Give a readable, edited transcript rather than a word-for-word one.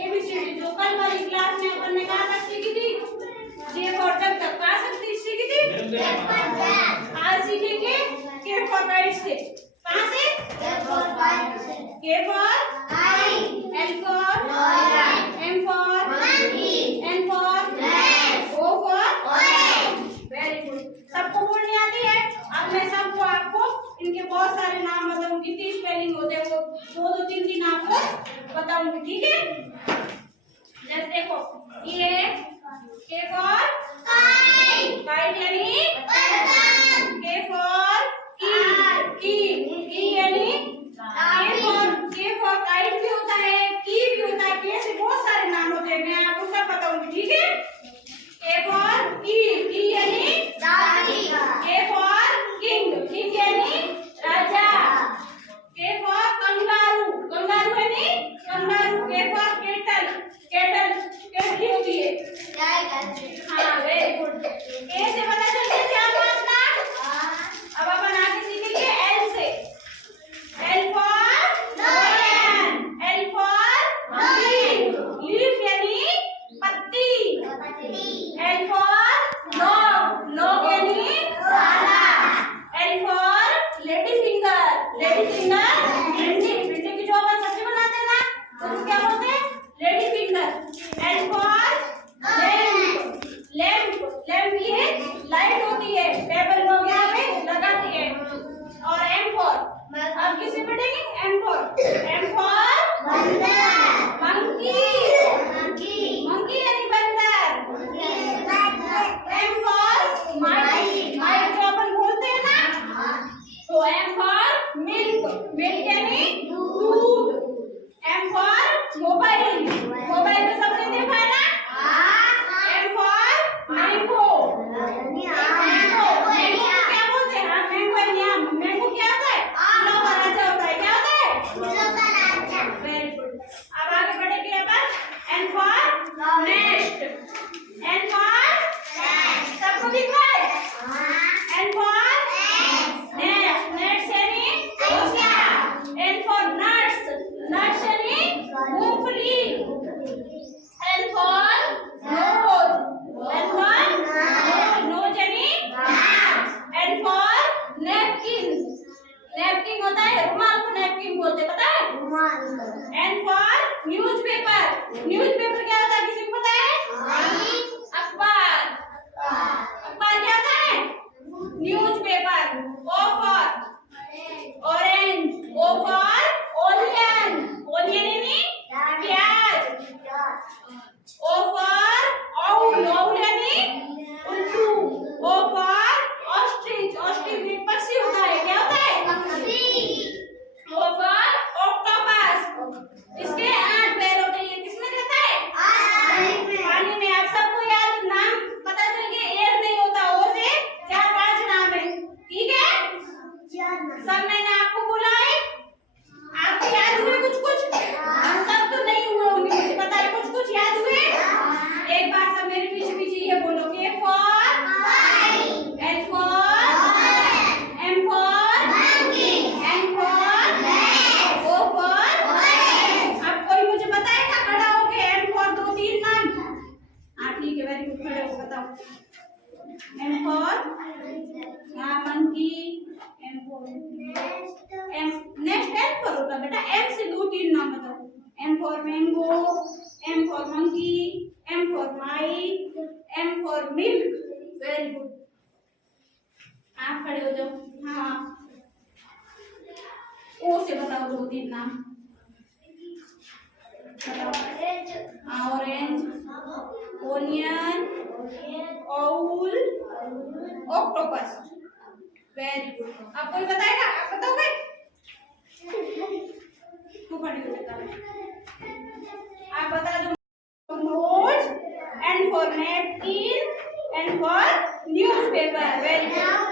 ABCD जो कल वाली क्लास में अपन ने कहा था सीखी थी। जे फॉर जग तक कहा सकती सीखी थी। आज सीखेंगे के फॉर काइट से। कहां से? K for I, L for M for monkey, N for mat, O for orange. Very good. सबको बोलनी आती है? अब मैं सबको आपको इनके बहुत सारे नाम बताऊंगी, 30 स्पेलिंग होते हैं, वो दो तीन दिन आपको बताऊंगी, ठीक है? जैसे देखो ये के फॉर काइट, काइट यानी पतंग। के फॉर की यानी के फॉर काइट भी होता है, की भी होता है, के से बहुत सारे नाम होते हैं, मैं आपको सब बताऊंगी, ठीक है? के फॉर की यानी दादी, के फॉर किंग, किंग यानी राजा, के फॉर कंगारू, कंगारू यानी कंगारू, के फॉर केटल, केटल कैसी होती है? हाँ वेरी गुड। ए से पता चल गया क्या बात ना? अब अपन आगे सीखेंगे एल से। L for lion, L for leaf, leaf यानी पत्ती, एल फॉर लॉग, लॉग यानी ताला, L for lady finger, lady finger भिंडी, भिंडी की जो अपन सब्जी बनाते हैं ना उसको क्या बोलते हैं? Lady finger. L for lamp, lamp, lamp ये लाइट होती है, टेबल वगैरह पे लगाती है। और एम फॉर अब किसे पढ़ेंगे? एम फॉर मंकी, मंकी यानी बंदर। एम फॉर माइक, माइक जो अपन बोलते हैं ना, तो एम फॉर मिल्क, मिल्क यानी दूध। एम फॉर मोबाइल, मोबाइल तो सबने देखा है ना? M for mango, mango, mango क्या बोलते हैं? हाँ मैंगो यानी आम। मैंगो क्या होता है? फूलों का राजा होता है। क्या होता है? फूलों का राजा। Very good. अब आगे बढ़ेंगे अपन। N for nest, N for सबको दिख रहा है? एन फॉर नेस्ट, नेस्ट यानी घोंसला। एन फॉर नट्स, नट्स यानी मूंगफली। N for nose, N for nose यानी नाक। एन फॉर नैपकिन, नैपकिन होता है रुमाल को नैपकिन बोलते, पता है? एन फॉर न्यूज़पेपर, न्यूज़पेपर क्या होता है? किसी को पता है? अखबार, अखबार क्या होता है? Newspaper. O for orange, O for onion, onion यानी प्याज। ओ फॉर आउल, आउल यानी उल्लू। ओ फॉर ऑस्ट्रिच, ऑस्ट्रिच भी पक्षी होता है, क्या होता है? ओ फॉर ऑक्टोपस, इसके 8 पैर होते हैं, किसमें रहता है? पानी में। आप सबको याद नाम पता चल गया, एयर नहीं होता, ओ से 4-5 नाम है, ठीक है? सब मैंने आपको बोला है, आपको याद हुए कुछ कुछ? सब तो नहीं हुए होंगे, मुझे पता है, कुछ कुछ याद हुए? एक बार सब मेरे पीछे पीछे ये बोलो K for L for M for monkey, N for mat, O for orange. अब कोई मुझे बताएगा खड़ा होके एम फॉर 2-3 नाम? हाँ ठीक है, वेरी गुड, खड़े हो बताओ। M for monkey, M for M next M for होगा बेटा, एम से 2-3 नाम बताओ। M for mango, M for monkey, M for mike, M for milk. Very good. आप खड़े हो जाओ। हाँ ओ से बताओ 2-3 नाम बताओ। Orange, onion, owl, octopus. Very good. अब कोई बताएगा? आप बताओगे? तू खड़ी हो बता, आप बता दो। Note, and for napkin, and for newspaper. Very good.